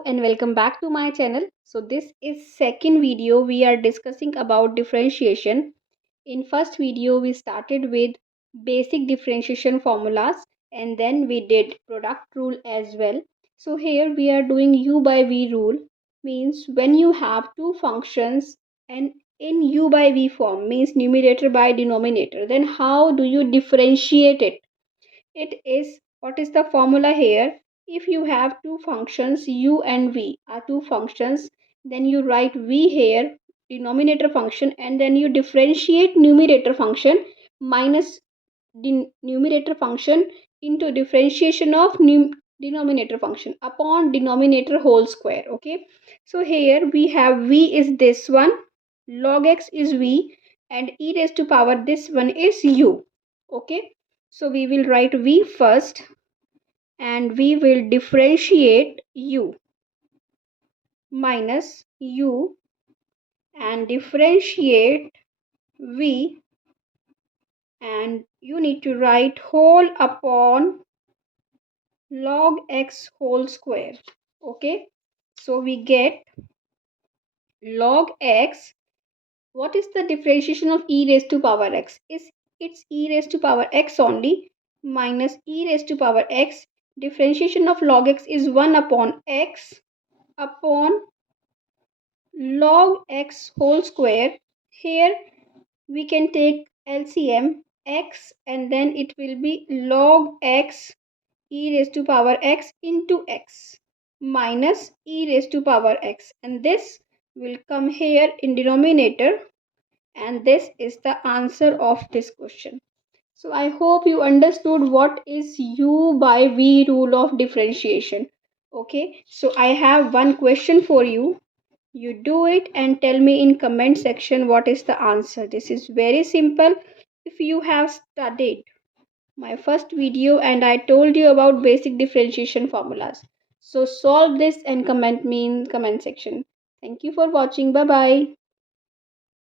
Hello and welcome back to my channel. So this is second video we are discussing about differentiation. In first video we started with basic differentiation formulas and then we did product rule as well. So here we are doing U by V rule, means when you have two functions and in U by V form, means numerator by denominator, then how do you differentiate it? It is, what is the formula here? If you have two functions u and v are two functions, then you write v here, denominator function, and then you differentiate numerator function minus numerator function into differentiation of denominator function upon denominator whole square. Okay, so here we have v is this one, log x is v, and e raised to power this one is u. Okay, so we will write v first and we will differentiate u minus u and differentiate v, and you need to write whole upon log x whole square. Okay, so we get log x. What is the differentiation of e raised to power x? It's e raised to power x only, minus e raised to power x. Differentiation of log x is 1 upon x upon log x whole square. Here we can take LCM x and then it will be log x e raised to power x into x minus e raised to power x, and this will come here in denominator, and this is the answer of this question. So I hope you understood what is u by v rule of differentiation. Okay, so I have one question for you. You do it and tell me in comment section what is the answer. This is very simple. If you have studied my first video and I told you about basic differentiation formulas, so solve this and comment me in comment section. Thank you for watching. Bye bye.